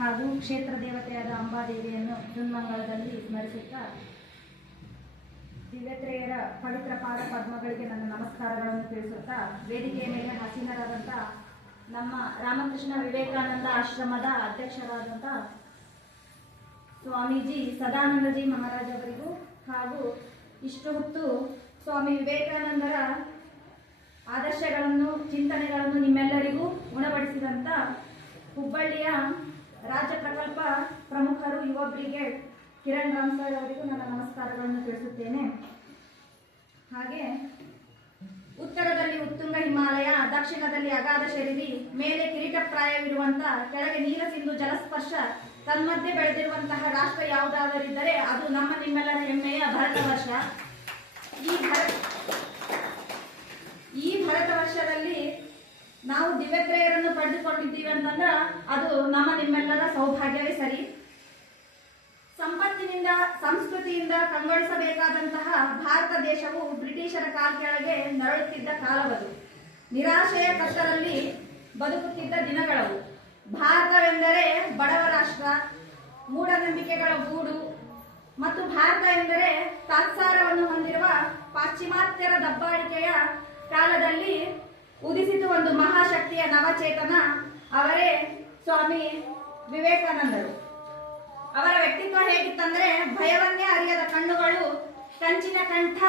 ಹಾಗೂ ಕ್ಷೇತ್ರ ದೇವತೆಯಾದ ಅಂಬಾದೇವಿಯನ್ನು ದುನ್ಮಂಗಳದಲ್ಲಿ ಸ್ಮರಿಸುತ್ತಾ ದಿವ್ಯತ್ರೆಯರ ಪವಿತ್ರ ಪಾದ ಪದ್ಮಗಳಿಗೆ ನನ್ನ ನಮಸ್ಕಾರಗಳನ್ನು ತಿಳಿಸುತ್ತಾ ವೇದಿಕೆಯ ಮೇಲೆ ಆಸೀನರಾದಂಥ ನಮ್ಮ ರಾಮಕೃಷ್ಣ ವಿವೇಕಾನಂದ ಆಶ್ರಮದ ಅಧ್ಯಕ್ಷರಾದಂಥ ಸ್ವಾಮೀಜಿ ಸದಾನಂದಜಿ ಮಹಾರಾಜ್ ಅವರಿಗೂ ಹಾಗೂ ಇಷ್ಟು ಹೊತ್ತು ಸ್ವಾಮಿ ವಿವೇಕಾನಂದರ ಆದರ್ಶಗಳನ್ನು ಚಿಂತನೆಗಳನ್ನು ನಿಮ್ಮೆಲ್ಲರಿಗೂ ಉಣಬಡಿಸಿದಂಥ ಹುಬ್ಬಳ್ಳಿಯ ರಾಜ್ಯ ಪ್ರಕಲ್ಪ ಪ್ರಮುಖರು ಯುವ ಬ್ರಿಗೇಡ್ ಕಿರಣ್ ರಾಮ್ ಸರ್ ಅವರಿಗೂ ನನ್ನ ನಮಸ್ಕಾರಗಳನ್ನು ತಿಳಿಸುತ್ತೇನೆ. ಹಾಗೆ ಉತ್ತರದಲ್ಲಿ ಉತ್ತುಂಗ ಹಿಮಾಲಯ, ದಕ್ಷಿಣದಲ್ಲಿ ಅಗಾಧ ಶರೀರಿ, ಮೇಲೆ ಕಿರೀಟಪ್ರಾಯವಿರುವಂಥ, ಕೆಳಗೆ ನೀರ ಸಿಂಧು ಜಲಸ್ಪರ್ಶ ತನ್ಮಧ್ಯೆ ಬೆಳೆದಿರುವಂತಹ ರಾಷ್ಟ್ರ ಯಾವುದಾದರಿದ್ದರೆ ಅದು ನಮ್ಮ ನಿಮ್ಮೆಲ್ಲರ ಹೆಮ್ಮೆಯ ಭಾರತ ವರ್ಷ. ಈ ಭಾರತ ವರ್ಷದಲ್ಲಿ ನಾವು ದಿವ್ಯತ್ರೆಯರನ್ನು ಪಡೆದುಕೊಂಡಿದ್ದೀವಿ ಅಂತಂದ್ರೆ ಅದು ನಮ್ಮ ನಿಮ್ಮೆಲ್ಲರ ಸೌಭಾಗ್ಯವೇ ಸರಿ. ಸಂಪತ್ತಿನಿಂದ ಸಂಸ್ಕೃತಿಯಿಂದ ಕಂಗೊಳಿಸಬೇಕಾದಂತಹ ಭಾರತ ದೇಶವು ಬ್ರಿಟಿಷರ ಕಾಲ್ಕೆಳಗೆ ನರಳುತ್ತಿದ್ದ ಕಾಲವದು. ನಿರಾಶೆಯ ಕತ್ತಲಲ್ಲಿ ಬದುಕುತ್ತಿದ್ದ ದಿನಗಳವು. ಭಾರತವೆಂದರೆ ಬಡವ ರಾಷ್ಟ್ರ, ಮೂಢನಂಬಿಕೆಗಳ ಗೂಡು ಮತ್ತು ಭಾರತ ಎಂದರೆ ತಾತ್ಸಾರವನ್ನು ಹೊಂದಿರುವ ಪಾಶ್ಚಿಮಾತ್ಯರ ದಬ್ಬಾಳಿಕೆಯ ಕಾಲದಲ್ಲಿ ಉದಿಸಿತು ಒಂದು ಮಹಾಶಕ್ತಿಯ ನವಚೇತನ. ಅವರೇ ಸ್ವಾಮಿ ವಿವೇಕಾನಂದರು. ಅವರ ವ್ಯಕ್ತಿತ್ವ ಹೇಗಿತ್ತಂದ್ರೆ ಭಯವನ್ನೇ ಅರಿಯದ ಕಣ್ಣುಗಳು, ಕಂಚಿನ ಕಂಠ,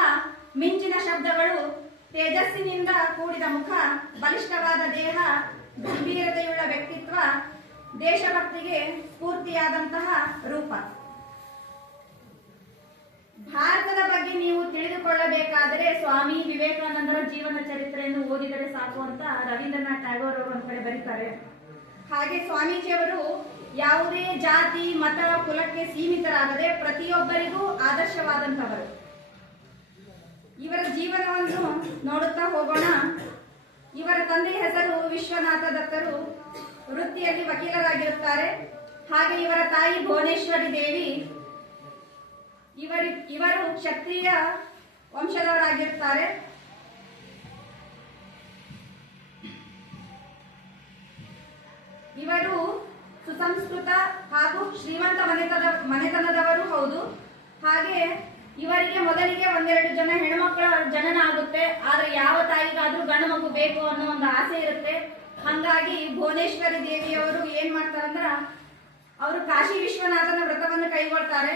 ಮಿಂಚಿನ ಶಬ್ದಗಳು, ತೇಜಸ್ಸಿನಿಂದ ಕೂಡಿದ ಮುಖ, ಬಲಿಷ್ಠವಾದ ದೇಹ, ಗಂಭೀರತೆಯುಳ್ಳ ವ್ಯಕ್ತಿತ್ವ, ದೇಶಭಕ್ತಿಗೆ ಸ್ಫೂರ್ತಿಯಾದಂತಹ ರೂಪ. ಭಾರತದ ಬಗ್ಗೆ ನೀವು ತಿಳಿದುಕೊಳ್ಳಬೇಕಾದರೆ ಸ್ವಾಮಿ ವಿವೇಕಾನಂದರ ಜೀವನ ಚರಿತ್ರೆಯನ್ನು ಓದಿದರೆ ಸಾಕು ಅಂತ ರವೀಂದ್ರನಾಥ್ ಟ್ಯಾಗೋರ್ ಅವರು ಒಂದು ಕಡೆ ಬರೀತಾರೆ. ಹಾಗೆ ಸ್ವಾಮೀಜಿಯವರು ಯಾವುದೇ ಜಾತಿ ಮತ ಕುಲಕ್ಕೆ ಸೀಮಿತರಾಗದೆ ಪ್ರತಿಯೊಬ್ಬರಿಗೂ ಆದರ್ಶವಾದಂತವರು. ಇವರ ಜೀವನವನ್ನು ನೋಡುತ್ತಾ ಹೋಗೋಣ. ಇವರ ತಂದೆಯ ಹೆಸರು ವಿಶ್ವನಾಥ ದತ್ತರು, ವೃತ್ತಿಯಲ್ಲಿ ವಕೀಲರಾಗಿರುತ್ತಾರೆ. ಹಾಗೆ ಇವರ ತಾಯಿ ಭುವನೇಶ್ವರಿ ದೇವಿ. ಇವರು ಕ್ಷತ್ರಿಯ ವಂಶದವರಾಗಿರುತ್ತಾರೆ. ಇವರು ಸುಸಂಸ್ಕೃತ ಹಾಗೂ ಶ್ರೀಮಂತ ಮನೆತನದವರು ಹೌದು. ಹಾಗೆ ಇವರಿಗೆ ಮೊದಲಿಗೆ ಒಂದೆರಡು ಜನ ಹೆಣ್ಮಕ್ಳ ಜನನ ಆಗುತ್ತೆ. ಆದ್ರೆ ಯಾವ ತಾಯಿಗಾದ್ರೂ ಗಂಡು ಮಗು ಬೇಕು ಅನ್ನೋ ಒಂದು ಆಸೆ ಇರುತ್ತೆ. ಹಂಗಾಗಿ ಭುವನೇಶ್ವರಿ ದೇವಿಯವರು ಏನ್ ಮಾಡ್ತಾರಂದ್ರ ಅವರು ಕಾಶಿ ವಿಶ್ವನಾಥನ ವ್ರತವನ್ನು ಕೈಗೊಳ್ತಾರೆ.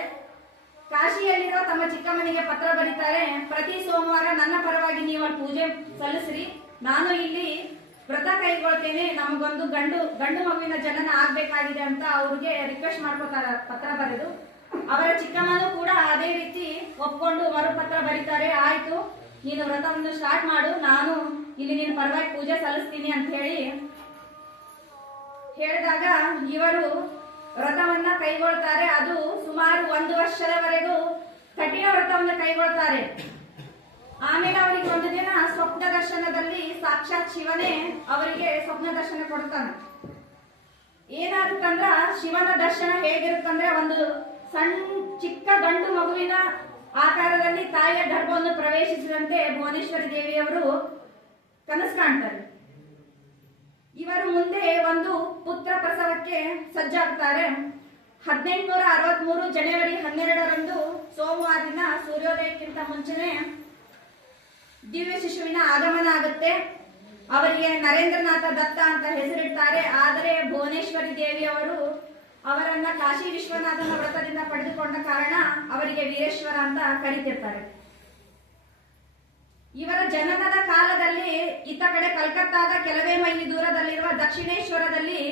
ಕಾಶಿಯಲ್ಲಿರೋ ತಮ್ಮ ಚಿಕ್ಕಮ್ಮನಿಗೆ ಪತ್ರ ಬರೀತಾರೆ, ಪ್ರತಿ ಸೋಮವಾರ ನನ್ನ ಪರವಾಗಿ ನೀವು ಅಲ್ಲಿ ಪೂಜೆ ಸಲ್ಲಿಸ್ರಿ, ನಾನು ಇಲ್ಲಿ ವ್ರತ ಕೈಗೊಳ್ತೇನೆ, ನಮಗೊಂದು ಗಂಡು ಮಗುವಿನ ಜನನ ಆಗ್ಬೇಕಾಗಿದೆ ಅಂತ ಅವ್ರಿಗೆ ರಿಕ್ವೆಸ್ಟ್ ಮಾಡ್ಕೋತಾರ ಪತ್ರ ಬರೆದು. ಅವರ ಚಿಕ್ಕಮ್ಮನೂ ಕೂಡ ಅದೇ ರೀತಿ ಒಪ್ಕೊಂಡು ಮರುಪತ್ರ ಬರೀತಾರೆ, ಆಯ್ತು ನೀನು ವ್ರತವನ್ನು ಸ್ಟಾರ್ಟ್ ಮಾಡು, ನಾನು ಇಲ್ಲಿ ನಿನ್ನ ಪರವಾಗಿ ಪೂಜೆ ಸಲ್ಲಿಸ್ತೀನಿ ಅಂತ ಹೇಳಿದಾಗ ಇವರು ವ್ರತವನ್ನ ಕೈಗೊಳ್ತಾರೆ. ಅದು ಸುಮಾರು 1 ವರ್ಷದವರೆಗೂ ಕಠಿಣ ವ್ರತವನ್ನ ಕೈಗೊಳ್ತಾರೆ. ಆಮೇಲೆ ಅವರಿಗೆ ಒಂದು ದಿನ ಸ್ವಪ್ನ ದರ್ಶನದಲ್ಲಿ ಸಾಕ್ಷಾತ್ ಶಿವನೇ ಅವರಿಗೆ ಸ್ವಪ್ನ ದರ್ಶನ ಕೊಡ್ತಾನೆ. ಏನಾಗುತ್ತಂದ್ರ ಶಿವನ ದರ್ಶನ ಹೇಗಿರುತ್ತಂದ್ರೆ ಒಂದು ಸಣ್ಣ ಚಿಕ್ಕ ಗಂಡು ಮಗುವಿನ ಆಕಾರದಲ್ಲಿ ತಾಯಿಯ ಗರ್ಭವನ್ನು ಪ್ರವೇಶಿಸಿದಂತೆ ಭುವನೇಶ್ವರಿ ದೇವಿಯವರು ಕನಸು ಕಾಣ್ತಾರೆ. ಇವರು ಮುಂದೆ ಒಂದು ಪುತ್ರ ಪ್ರಸವಕ್ಕೆ ಸಜ್ಜಾಗ್ತಾರೆ. 1863 ಜನವರಿ 12ರಂದು ಸೋಮವಾರ ದಿನ ಸೂರ್ಯೋದಯಕ್ಕಿಂತ ಮುಂಚೆನೆ ದಿವ್ಯ ಶಿಶುವಿನ ಆಗಮನ ಆಗುತ್ತೆ. ಅವರಿಗೆ ನರೇಂದ್ರನಾಥ ದತ್ತ ಅಂತ ಹೆಸರಿಡ್ತಾರೆ. ಆದರೆ ಭುವನೇಶ್ವರಿ ದೇವಿಯವರು ಅವರನ್ನ ಕಾಶಿ ವಿಶ್ವನಾಥನ ವ್ರತದಿಂದ ಪಡೆದುಕೊಂಡ ಕಾರಣ ಅವರಿಗೆ ವೀರೇಶ್ವರ ಅಂತ ಕರೀತಿರ್ತಾರೆ. ಇವರ ಜನನದ ಕಾಲದಲ್ಲಿ ಇತ್ತ ಕಡೆ ಕಲ್ಕತ್ತಾದ ಕೆಲವೇ ಮೈಲಿ ದೂರದಲ್ಲಿರುವ ದಕ್ಷಿಣೇಶ್ವರದಲ್ಲಿ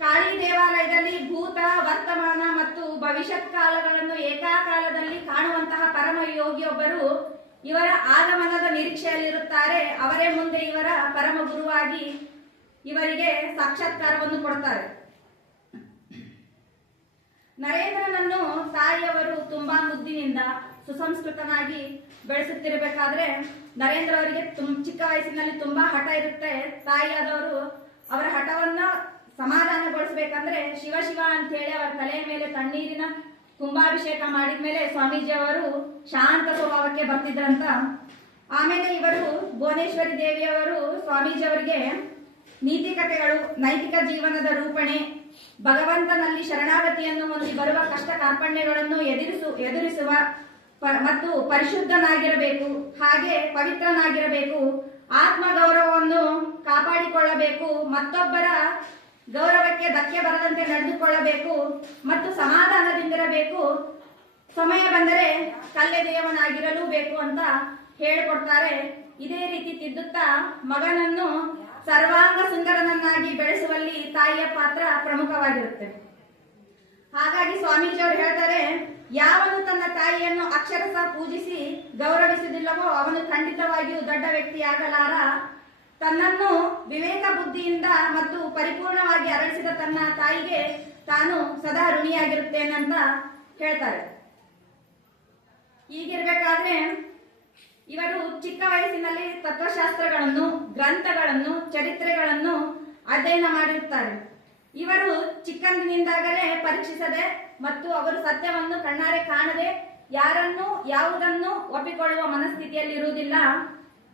ಕಾಳಿ ದೇವಾಲಯದಲ್ಲಿ ಭೂತ, ವರ್ತಮಾನ ಮತ್ತು ಭವಿಷ್ಯತ್ ಕಾಲಗಳನ್ನು ಏಕಾಕಾಲದಲ್ಲಿ ಕಾಣುವಂತಹ ಪರಮ ಯೋಗಿಯೊಬ್ಬರು ಇವರ ಆಗಮನದ ನಿರೀಕ್ಷೆಯಲ್ಲಿರುತ್ತಾರೆ. ಅವರೇ ಮುಂದೆ ಇವರ ಪರಮ ಗುರುವಾಗಿ ಇವರಿಗೆ ಸಾಕ್ಷಾತ್ಕಾರವನ್ನು ಕೊಡ್ತಾರೆ. ನರೇಂದ್ರನನ್ನು ತಾಯಿಯವರು ತುಂಬಾ ಮುದ್ದಿನಿಂದ ಸುಸಂಸ್ಕೃತನಾಗಿ ಬೆಳೆಸುತ್ತಿರಬೇಕಾದ್ರೆ ನರೇಂದ್ರ ಅವರಿಗೆ ಚಿಕ್ಕ ವಯಸ್ಸಿನಲ್ಲಿ ತುಂಬಾ ಹಠ ಇರುತ್ತೆ. ತಾಯಿಯಾದವರು ಅವರ ಹಠವನ್ನ ಸಮಾಧಾನಗೊಳಿಸಬೇಕಂದ್ರೆ ಶಿವ ಶಿವ ಅಂತ ಹೇಳಿ ಅವರ ತಲೆಯ ಮೇಲೆ ತಣ್ಣೀರಿನ ಕುಂಭಾಭಿಷೇಕ ಮಾಡಿದ್ಮೇಲೆ ಸ್ವಾಮೀಜಿ ಅವರು ಶಾಂತ ಸ್ವಭಾವಕ್ಕೆ ಬರ್ತಿದ್ರಂತ. ಆಮೇಲೆ ಇವರು ಭುವನೇಶ್ವರಿ ದೇವಿಯವರು ಸ್ವಾಮೀಜಿ ಅವರಿಗೆ ನೀತಿಕತೆಗಳು, ನೈತಿಕ ಜೀವನದ ರೂಪಣೆ, ಭಗವಂತನಲ್ಲಿ ಶರಣಾಗತಿಯನ್ನು ಹೊಂದಿ ಬರುವ ಕಷ್ಟ ಕಾರ್ಪಣ್ಯಗಳನ್ನು ಎದುರಿಸುವ ಮತ್ತು ಪರಿಶುದ್ಧನಾಗಿರಬೇಕು, ಹಾಗೆ ಪವಿತ್ರನಾಗಿರಬೇಕು, ಆತ್ಮಗೌರವವನ್ನು ಕಾಪಾಡಿಕೊಳ್ಳಬೇಕು, ಮತ್ತೊಬ್ಬರ ಗೌರವಕ್ಕೆ ಧಕ್ಕೆ ಬರದಂತೆ ನಡೆದುಕೊಳ್ಳಬೇಕು ಮತ್ತು ಸಮಾಧಾನದಿಂದಿರಬೇಕು, ಸಮಯ ಬಂದರೆ ಕಲ್ಲೆದೆಯವನಾಗಿರಲೂ ಬೇಕು ಅಂತ ಹೇಳಿಕೊಡ್ತಾರೆ. ಇದೇ ರೀತಿ ತಿದ್ದುತ್ತಾ ಮಗನನ್ನು ಸರ್ವಾಂಗ ಸುಂದರನನ್ನಾಗಿ ಬೆಳೆಸುವಲ್ಲಿ ತಾಯಿಯ ಪಾತ್ರ ಪ್ರಮುಖವಾಗಿರುತ್ತೆ. ಹಾಗಾಗಿ ಸ್ವಾಮೀಜಿಯವರು ಹೇಳ್ತಾರೆ, ಯಾವನು ತನ್ನ ತಾಯಿಯನ್ನು ಅಕ್ಷರಶಃ ಪೂಜಿಸಿ ಗೌರವಿಸುವುದಿಲ್ಲವೋ ಅವನು ಖಂಡಿತವಾಗಿಯೂ ದೊಡ್ಡ ವ್ಯಕ್ತಿಯಾಗಲಾರ. ತನ್ನನ್ನು ವಿವೇಕ ಬುದ್ಧಿಯಿಂದ ಮತ್ತು ಪರಿಪೂರ್ಣವಾಗಿ ಅರಳಿಸಿದ ತನ್ನ ತಾಯಿಗೆ ತಾನು ಸದಾ ಋಣಿಯಾಗಿರುತ್ತೇನಂತ ಹೇಳ್ತಾರೆ. ಹೀಗಿರ್ಬೇಕಾದ್ರೆ ಇವರು ಚಿಕ್ಕ ವಯಸ್ಸಿನಲ್ಲಿ ತತ್ವಶಾಸ್ತ್ರಗಳನ್ನು, ಗ್ರಂಥಗಳನ್ನು, ಚರಿತ್ರೆಗಳನ್ನು ಅಧ್ಯಯನ ಮಾಡಿರುತ್ತಾರೆ. ಇವರು ಚಿಕ್ಕಂದಿನಿಂದಾಗಲೇ ಪರೀಕ್ಷಿಸದೆ ಮತ್ತು ಅವರು ಸತ್ಯವನ್ನು ಕಣ್ಣಾರೆ ಕಾಣದೆ ಯಾರನ್ನು ಯಾವುದನ್ನು ಒಪ್ಪಿಕೊಳ್ಳುವ ಮನಸ್ಥಿತಿಯಲ್ಲಿ ಇರುವುದಿಲ್ಲ.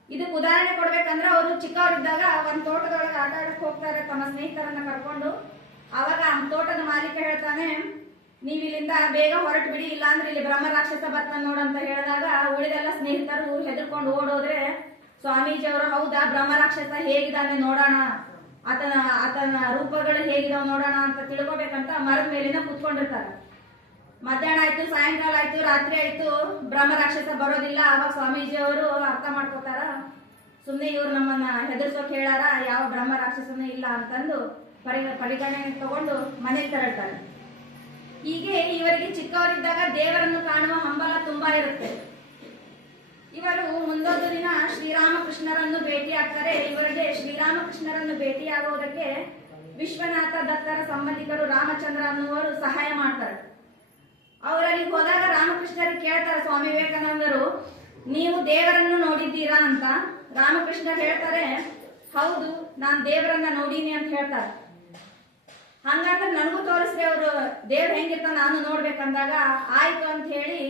ಇದಕ್ಕೆ ಉದಾಹರಣೆ ಕೊಡ್ಬೇಕಂದ್ರೆ ಅವರು ಚಿಕ್ಕವರಿದ್ದಾಗ ಒಂದು ತೋಟದೊಳಗೆ ಆಟ ಆಡಕ್ಕೆ ಹೋಗ್ತಾರೆ ತಮ್ಮ ಸ್ನೇಹಿತರನ್ನ ಕರ್ಕೊಂಡು. ಅವಾಗ ತೋಟದ ಮಾಲೀಕ ಹೇಳ್ತಾನೆ, ನೀವು ಇಲ್ಲಿಂದ ಬೇಗ ಹೊರಟು ಬಿಡಿ, ಇಲ್ಲಾಂದ್ರೆ ಇಲ್ಲಿ ಬ್ರಹ್ಮ ರಾಕ್ಷಸ ಬರ್ತಾನೆ ನೋಡಂತ ಹೇಳಿದಾಗ ಉಳಿದೆಲ್ಲ ಸ್ನೇಹಿತರು ಹೆದರ್ಕೊಂಡು ಓಡೋದ್ರೆ ಸ್ವಾಮೀಜಿ ಅವರು, ಹೌದಾ ಬ್ರಹ್ಮ ರಾಕ್ಷಸ ಹೇಗಿದ್ದಾನೆ ನೋಡೋಣ, ಆತನ ರೂಪಗಳು ಹೇಗಿದಾವ ನೋಡೋಣ ಅಂತ ತಿಳ್ಕೊಬೇಕಂತ ಮರದ ಮೇಲಿನ ಕೂತ್ಕೊಂಡಿರ್ತಾರೆ. ಮಧ್ಯಾಹ್ನ ಆಯ್ತು, ಸಾಯಂಕಾಲ ಆಯ್ತು, ರಾತ್ರಿ ಆಯ್ತು, ಬ್ರಹ್ಮ ರಾಕ್ಷಸ ಬರೋದಿಲ್ಲ. ಅವಾಗ ಸ್ವಾಮೀಜಿ ಅವರು ಅರ್ಥ ಮಾಡ್ಕೋತಾರ, ಸುಮ್ಮನೆ ಇವ್ರು ನಮ್ಮನ್ನ ಹೆದರ್ಸೋಕ್ ಹೇಳಾರ, ಯಾವ ಬ್ರಹ್ಮ ರಾಕ್ಷಸನೂ ಇಲ್ಲ ಅಂತಂದು ಪರಿಗಣನೆ ತಗೊಂಡು ಮನೆಗೆ ತೆರಳ್ತಾರೆ. ಹೀಗೆ ಇವರಿಗೆ ಚಿಕ್ಕವರಿದ್ದಾಗ ದೇವರನ್ನು ಕಾಣುವ ಹಂಬಲ ತುಂಬಾ ಇರುತ್ತೆ. ಇವರು ಮುಂದೊಂದು ದಿನ ಶ್ರೀರಾಮಕೃಷ್ಣರನ್ನು ಭೇಟಿಯಾಗ್ತಾರೆ. ಇವರಿಗೆ ಶ್ರೀರಾಮಕೃಷ್ಣರನ್ನು ಭೇಟಿಯಾಗುವುದಕ್ಕೆ ವಿಶ್ವನಾಥ ದತ್ತರ ಸಂಬಂಧಿಕರು ರಾಮಚಂದ್ರ ಅನ್ನುವರು ಸಹಾಯ ಮಾಡ್ತಾರೆ. ಅವರಲ್ಲಿ ಹೋದಾಗ ರಾಮಕೃಷ್ಣರಿಗೆ ಕೇಳ್ತಾರೆ ಸ್ವಾಮಿ ವಿವೇಕಾನಂದರು, ನೀವು ದೇವರನ್ನು ನೋಡಿದ್ದೀರಾ ಅಂತ. ರಾಮಕೃಷ್ಣರು ಹೇಳ್ತಾರೆ, ಹೌದು ನಾನು ದೇವರನ್ನ ನೋಡೀನಿ ಅಂತ ಹೇಳ್ತಾರೆ. ಹಂಗಂದ್ರೆ ನನಗೂ ತೋರಿಸ್ರಿ ಅವರು ದೇವ್ರು ಹೆಂಗಿರ್ತ ನಾನು ನೋಡ್ಬೇಕಂದಾಗ ಆಯ್ತು ಅಂತ ಹೇಳಿ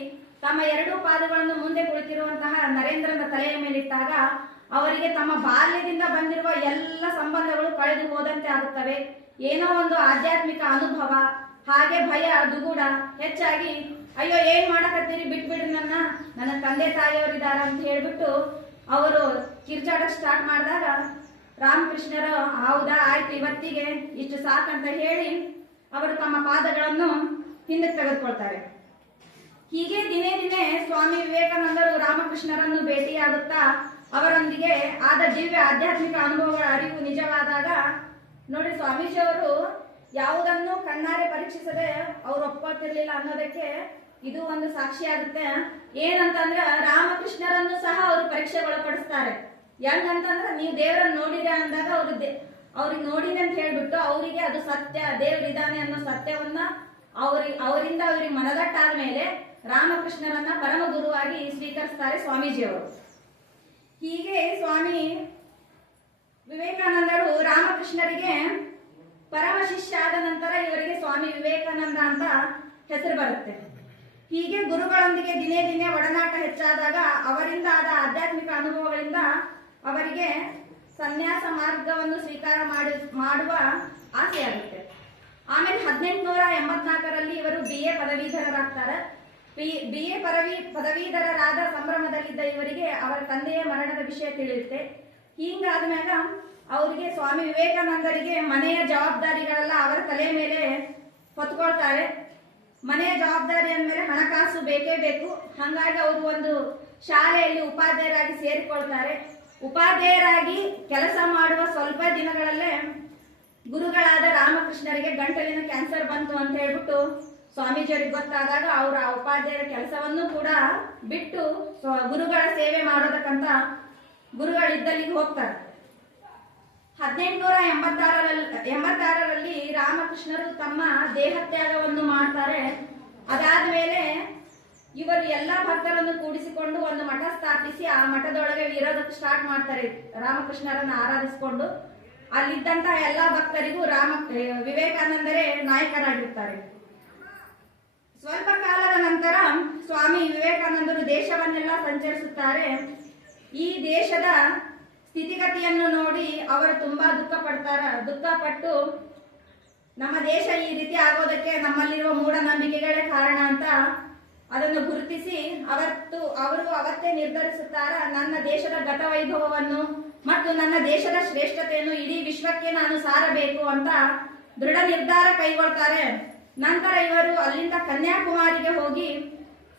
ತಮ್ಮ ಎರಡೂ ಪಾದಗಳನ್ನು ಮುಂದೆ ಕುಳಿತಿರುವಂತಹ ನರೇಂದ್ರನ ತಲೆಯ ಮೇಲಿಟ್ಟಾಗ ಅವರಿಗೆ ತಮ್ಮ ಬಾಲ್ಯದಿಂದ ಬಂದಿರುವ ಎಲ್ಲ ಸಂಬಂಧಗಳು ಕಳೆದು ಹೋದಂತೆ ಆಗುತ್ತವೆ. ಏನೋ ಒಂದು ಆಧ್ಯಾತ್ಮಿಕ ಅನುಭವ, ಹಾಗೆ ಭಯ, ದುಗುಡ ಹೆಚ್ಚಾಗಿ ಅಯ್ಯೋ ಏನ್ ಮಾಡಕತ್ತೀರಿ, ಬಿಟ್ಬಿಡ್ರಿ ನನ್ನ ತಂದೆ ತಾಯಿಯವರಿದಾರ ಅಂತ ಹೇಳ್ಬಿಟ್ಟು ಅವರು ಕಿರ್ಚಾಡ ಸ್ಟಾರ್ಟ್ ಮಾಡಿದಾಗ ರಾಮಕೃಷ್ಣರು ಹೌದಾ ಆಯ್ತು ಇವತ್ತಿಗೆ ಇಷ್ಟು ಸಾಕಂತ ಹೇಳಿ ಅವರು ತಮ್ಮ ಪಾದಗಳನ್ನು ಹಿಂದಕ್ಕೆ ತೆಗೆದುಕೊಳ್ತಾರೆ. ಹೀಗೆ ದಿನೇ ದಿನೇ ಸ್ವಾಮಿ ವಿವೇಕಾನಂದರು ರಾಮಕೃಷ್ಣರನ್ನು ಭೇಟಿಯಾಗುತ್ತಾ ಅವರೊಂದಿಗೆ ಆದ ದಿವ್ಯ ಆಧ್ಯಾತ್ಮಿಕ ಅನುಭವಗಳ ಅರಿವು ನಿಜವಾದಾಗ ನೋಡಿ, ಸ್ವಾಮೀಜಿ ಅವರು ಯಾವುದನ್ನು ಕಣ್ಣಾರೆ ಪರೀಕ್ಷಿಸದೆ ಅವ್ರು ಒಪ್ಕೊಳ್ತಿರ್ಲಿಲ್ಲ ಅನ್ನೋದಕ್ಕೆ ಇದು ಒಂದು ಸಾಕ್ಷಿ ಆಗುತ್ತೆ. ಏನಂತಂದ್ರೆ ರಾಮಕೃಷ್ಣರನ್ನು ಸಹ ಅವರು ಪರೀಕ್ಷೆಗೊಳಪಡಿಸ್ತಾರೆ. ಹೆಂಗಂತಂದ್ರೆ ನೀವು ದೇವರನ್ನು ನೋಡಿರ ಅಂದಾಗ ಅವ್ರಿಗೆ ನೋಡಿದೆ ಅಂತ ಹೇಳ್ಬಿಟ್ಟು ಅವರಿಗೆ ಅದು ಸತ್ಯ, ದೇವರಿದ್ದಾನೆ ಅನ್ನೋ ಸತ್ಯವನ್ನ ಅವರಿಂದ ಅವ್ರಿಗೆ ಮನದಟ್ಟಾದ ಮೇಲೆ ರಾಮಕೃಷ್ಣರನ್ನ ಪರಮ ಗುರುವಾಗಿ ಸ್ವೀಕರಿಸ್ತಾರೆ ಸ್ವಾಮೀಜಿಯವರು. ಹೀಗೆ ಸ್ವಾಮಿ ವಿವೇಕಾನಂದರು ರಾಮಕೃಷ್ಣರಿಗೆ ಪರಮ ಶಿಷ್ಯ ಆದ ನಂತರ ಇವರಿಗೆ ಸ್ವಾಮಿ ವಿವೇಕಾನಂದ ಅಂತ ಹೆಸರು ಬರುತ್ತೆ. ಹೀಗೆ ಗುರುಗಳೊಂದಿಗೆ ದಿನೇ ದಿನೇ ಒಡನಾಟ ಹೆಚ್ಚಾದಾಗ ಅವರಿಂದ ಆದ ಆಧ್ಯಾತ್ಮಿಕ ಅನುಭವಗಳಿಂದ ಅವರಿಗೆ ಸನ್ಯಾಸ ಮಾರ್ಗವನ್ನು ಸ್ವೀಕಾರ ಮಾಡುವ ಆಸೆ ಆಗುತ್ತೆ. ಆಮೇಲೆ 1884ರಲ್ಲಿ ಇವರು BA ಪದವೀಧರರಾಗ್ತಾರೆ. BA ಪದವೀಧರರಾದ ಸಂಭ್ರಮದಲ್ಲಿದ್ದ ಇವರಿಗೆ ಅವರ ತಂದೆಯ ಮರಣದ ವಿಷಯ ತಿಳಿಯುತ್ತೆ. ಹೀಗಾದ್ಮ್ಯಾಗ ಅವರಿಗೆ ಸ್ವಾಮಿ ವಿವೇಕಾನಂದರಿಗೆ ಮನೆಯ ಜವಾಬ್ದಾರಿಗಳೆಲ್ಲ ಅವರ ತಲೆ ಮೇಲೆ ಹೊತ್ಕೊಳ್ತಾರೆ. ಮನೆಯ ಜವಾಬ್ದಾರಿ ಅಂದ್ಮೇಲೆ ಹಣಕಾಸು ಬೇಕೇ ಬೇಕು. ಹಾಗಾಗಿ ಅವರು ಒಂದು ಶಾಲೆಯಲ್ಲಿ ಉಪಾಧ್ಯಾಯರಾಗಿ ಸೇರಿಕೊಳ್ತಾರೆ. ಉಪಾಧ್ಯಾಯರಾಗಿ ಕೆಲಸ ಮಾಡುವ ಸ್ವಲ್ಪ ದಿನಗಳಲ್ಲೇ ಗುರುಗಳಾದ ರಾಮಕೃಷ್ಣರಿಗೆ ಗಂಟಲಿನ ಕ್ಯಾನ್ಸರ್ ಬಂತು ಅಂತ ಹೇಳ್ಬಿಟ್ಟು ಸ್ವಾಮೀಜಿಯವರಿಗೆ ಗೊತ್ತಾದಾಗ ಅವರು ಆ ಉಪಾಧ್ಯಾಯರ ಕೆಲಸವನ್ನು ಕೂಡ ಬಿಟ್ಟು ಗುರುಗಳ ಸೇವೆ ಮಾಡೋದಕ್ಕಂತ ಗುರುಗಳಿದ್ದಲ್ಲಿಗೆ ಹೋಗ್ತಾರೆ. 1886ರಲ್ಲಿ ರಾಮಕೃಷ್ಣರು ತಮ್ಮ ದೇಹತ್ಯಾಗವನ್ನು ಮಾಡ್ತಾರೆ. ಅದಾದ್ಮೇಲೆ ಇವರು ಎಲ್ಲಾ ಭಕ್ತರನ್ನು ಕೂಡಿಸಿಕೊಂಡು ಒಂದು ಮಠ ಸ್ಥಾಪಿಸಿ ಆ ಮಠದೊಳಗೆ ಇರೋದಕ್ಕೆ ಸ್ಟಾರ್ಟ್ ಮಾಡ್ತಾರೆ. ರಾಮಕೃಷ್ಣರನ್ನು ಆರಾಧಿಸಿಕೊಂಡು ಅಲ್ಲಿದ್ದಂತಹ ಎಲ್ಲಾ ಭಕ್ತರಿಗೂ ವಿವೇಕಾನಂದರೇ ನಾಯಕರಾಗಿರ್ತಾರೆ. ಸ್ವಲ್ಪ ಕಾಲದ ನಂತರ ಸ್ವಾಮಿ ವಿವೇಕಾನಂದರು ದೇಶವನ್ನೆಲ್ಲ ಸಂಚರಿಸುತ್ತಾರೆ. ಈ ದೇಶದ ಸ್ಥಿತಿಗತಿಯನ್ನು ನೋಡಿ ಅವರು ತುಂಬಾ ದುಃಖಪಟ್ಟು ನಮ್ಮ ದೇಶ ಈ ರೀತಿ ಆಗೋದಕ್ಕೆ ನಮ್ಮಲ್ಲಿರುವ ಮೂಢನಂಬಿಕೆಗಳೇ ಕಾರಣ ಅಂತ ಅದನ್ನು ಗುರುತಿಸಿ ಅವರು ಅವತ್ತೇ ನಿರ್ಧರಿಸುತ್ತಾರ, ನನ್ನ ದೇಶದ ಗತವೈಭವವನ್ನು ಮತ್ತು ನನ್ನ ದೇಶದ ಶ್ರೇಷ್ಠತೆಯನ್ನು ಇಡೀ ವಿಶ್ವಕ್ಕೆ ನಾನು ಸಾರಬೇಕು ಅಂತ ದೃಢ ನಿರ್ಧಾರ ಕೈಗೊಳ್ತಾರೆ. ನಂತರ ಇವರು ಅಲ್ಲಿಂದ ಕನ್ಯಾಕುಮಾರಿಗೆ ಹೋಗಿ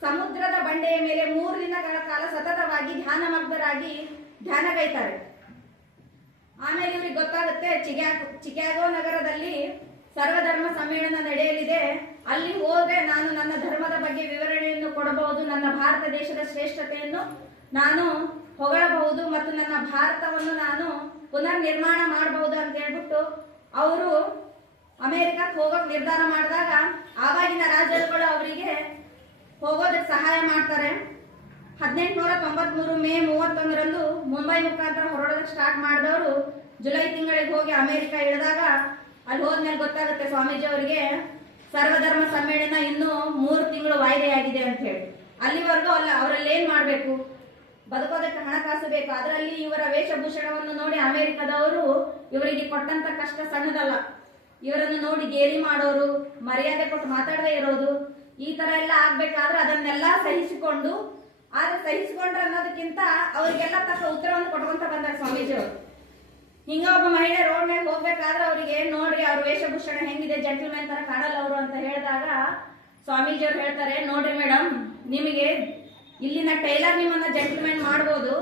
ಸಮುದ್ರದ ಬಂಡೆಯ ಮೇಲೆ 3 ದಿನಗಳ ಕಾಲ ಸತತವಾಗಿ ಧ್ಯಾನಮಗ್ನರಾಗಿ ಧ್ಯಾನಗೈತಾರೆ. ಆಮೇಲೆ ಇವ್ರಿಗೆ ಗೊತ್ತಾಗುತ್ತೆ ಚಿಕಾಗೋ ನಗರದಲ್ಲಿ ಸರ್ವಧರ್ಮ ಸಮ್ಮೇಳನ ನಡೆಯಲಿದೆ, ಅಲ್ಲಿ ಹೋದ್ರೆ ನಾನು ನನ್ನ ಧರ್ಮದ ಬಗ್ಗೆ ವಿವರಣೆಯನ್ನು ಕೊಡಬಹುದು, ನನ್ನ ಭಾರತ ದೇಶದ ಶ್ರೇಷ್ಠತೆಯನ್ನು ನಾನು ಹೊಗಳಬಹುದು ಮತ್ತು ನನ್ನ ಭಾರತವನ್ನು ನಾನು ಪುನರ್ ನಿರ್ಮಾಣ ಮಾಡಬಹುದು ಅಂತ ಹೇಳ್ಬಿಟ್ಟು ಅವರು ಅಮೆರಿಕಕ್ಕೆ ಹೋಗೋಕೆ ನಿರ್ಧಾರ ಮಾಡಿದಾಗ ಆವಾಗಿನ ರಾಜರುಗಳು ಅವರಿಗೆ ಹೋಗೋದಕ್ಕೆ ಸಹಾಯ ಮಾಡ್ತಾರೆ. 1893 ಮೇ 31ರಂದು ಮುಂಬೈ ಮುಖಾಂತರ ಹೊರಡೋದಕ್ಕೆ ಸ್ಟಾರ್ಟ್ ಮಾಡಿದವರು ಜುಲೈ ತಿಂಗಳಿಗೆ ಹೋಗಿ ಅಮೆರಿಕ ಇಳಿದಾಗ ಅಲ್ಲಿ ಹೋದ್ಮೇಲೆ ಗೊತ್ತಾಗುತ್ತೆ ಸ್ವಾಮೀಜಿ ಅವರಿಗೆ ಸರ್ವಧರ್ಮ ಸಮ್ಮೇಳನ ಇನ್ನೂ 3 ತಿಂಗಳು ವಾಯ್ದೆಯಾಗಿದೆ ಅಂತ ಹೇಳಿ. ಅಲ್ಲಿವರೆಗೂ ಅವರಲ್ಲಿ ಏನ್ ಮಾಡ್ಬೇಕು, ಬದುಕೋದಕ್ಕೆ ಹಣಕಾಸು ಬೇಕು. ಅದರಲ್ಲಿ ಇವರ ವೇಷಭೂಷಣವನ್ನು ನೋಡಿ ಅಮೆರಿಕದವರು ಇವರಿಗೆ ಕೊಟ್ಟಂತ ಕಷ್ಟ ಸಣ್ಣದಲ್ಲ. ಇವರನ್ನು ನೋಡಿ ಗೇಲಿ ಮಾಡೋರು, ಮರ್ಯಾದೆ ಕೊಟ್ಟು ಮಾತಾಡದೇ ಇರೋದು, ಈ ತರ ಎಲ್ಲ ಆಗ್ಬೇಕಾದ್ರೆ ಅದನ್ನೆಲ್ಲ ಸಹಿಸಿಕೊಂಡ್ರೆ ಅನ್ನೋದಕ್ಕಿಂತ ಅವರಿಗೆಲ್ಲ ತಕ್ಕ ಉತ್ತರವನ್ನು ಕೊಟ್ಕೊಂತ ಬಂದಾಗ ಸ್ವಾಮೀಜಿ ಅವರು. ಹಿಂಗ ಒಬ್ಬ ಮಹಿಳೆ ರೋಡ್ ಮೇಲೆ ಹೋಗ್ಬೇಕಾದ್ರೆ ಅವರಿಗೆ ನೋಡ್ರಿ ಅವ್ರ ವೇಷಭೂಷಣ ಹೆಂಗಿದೆ, ಜೆಂಟಲ್ಮೆನ್ ತರ ಕಾಣಲ್ಲ ಅವರು ಅಂತ ಹೇಳಿದಾಗ ಸ್ವಾಮೀಜಿ ಅವ್ರು ಹೇಳ್ತಾರೆ, ನೋಡ್ರಿ ಮೇಡಮ್, ನಿಮಗೆ ಇಲ್ಲಿನ ಟೈಲರ್ ನಿಮ್ಮನ್ನ ಜೆಂಟಲ್ಮೆನ್ ಮಾಡ್ಬೋದು,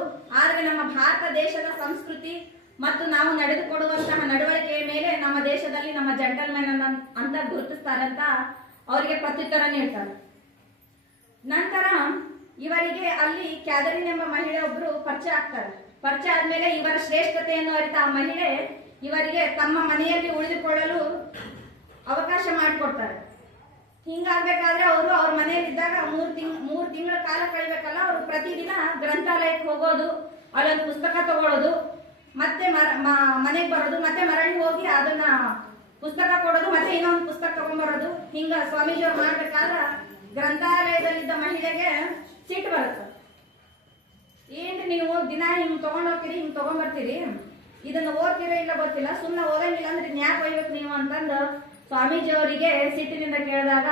ಆದ್ರೆ ನಮ್ಮ ಭಾರತ ದೇಶದ ಸಂಸ್ಕೃತಿ ಮತ್ತು ನಾವು ನಡೆದುಕೊಡುವಂತಹ ನಡವಳಿಕೆಯ ಮೇಲೆ ನಮ್ಮ ದೇಶದಲ್ಲಿ ನಮ್ಮ ಜೆಂಟಲ್ಮೆನ್ ಅಂತ ಗುರುತಿಸ್ತಾರಂತ ಅವರಿಗೆ ಪ್ರತ್ಯುತ್ತರ ನೀಡ್ತಾರೆ. ನಂತರ ಇವರಿಗೆ ಅಲ್ಲಿ ಕ್ಯಾಥರಿನ್ ಎಂಬ ಮಹಿಳೆ ಒಬ್ರು ಪರಿಚಯ ಆಗ್ತಾರೆ. ಪರಿಚಯ ಆದ್ಮೇಲೆ ಇವರ ಶ್ರೇಷ್ಠತೆಯನ್ನು ಅರಿತ ಆ ಮಹಿಳೆ ಇವರಿಗೆ ತಮ್ಮ ಮನೆಯಲ್ಲಿ ಉಳಿದುಕೊಳ್ಳಲು ಅವಕಾಶ ಮಾಡಿಕೊಡ್ತಾರೆ. ಹಿಂಗಾಗ್ಬೇಕಾದ್ರೆ ಅವರು ಅವ್ರ ಮನೆಯಲ್ಲಿದ್ದಾಗ 3 ತಿಂಗಳ ಕಾಲ ಕಳಿಬೇಕಲ್ಲ, ಅವರು ಪ್ರತಿದಿನ ಗ್ರಂಥಾಲಯಕ್ಕೆ ಹೋಗೋದು, ಅಲ್ಲೊಂದು ಪುಸ್ತಕ ತಗೊಳ್ಳೋದು, ಮತ್ತೆ ಮನೆಗೆ ಬರೋದು, ಮತ್ತೆ ಮರಳಿ ಹೋಗಿ ಅದನ್ನ ಪುಸ್ತಕ ಕೊಡೋದು, ಮತ್ತೆ ಇನ್ನೊಂದು ಪುಸ್ತಕ ತಗೊಂಡ್ಬರೋದು. ಹಿಂಗ ಸ್ವಾಮೀಜಿ ಅವ್ರು ಮಾಡ್ಬೇಕಾದ್ರ ಗ್ರಂಥಾಲಯದಲ್ಲಿದ್ದ ಮಹಿಳೆಗೆ ಸಿಟ್ಟು ಬರುತ್ತೆ. ಏನ್ರಿ ನೀವು ದಿನ ಹಿಂಗ್ ತಗೊಂಡೋಗ್ತೀರಿ, ಹಿಂಗ್ ತಗೊಂಡ್ಬರ್ತೀರಿ, ಇದನ್ನ ಓದ್ತೀರೋ ಇಲ್ಲ ಗೊತ್ತಿಲ್ಲ, ಸುಮ್ಮನೆ ಓದಂಗಿಲ್ಲ ಅಂದ್ರೆ ಯಾಕೆ ಒಯ್ಬೇಕು ನೀವು ಅಂತಂದು ಸ್ವಾಮೀಜಿ ಅವರಿಗೆ ಸಿಟ್ಟಿನಿಂದ ಕೇಳಿದಾಗ,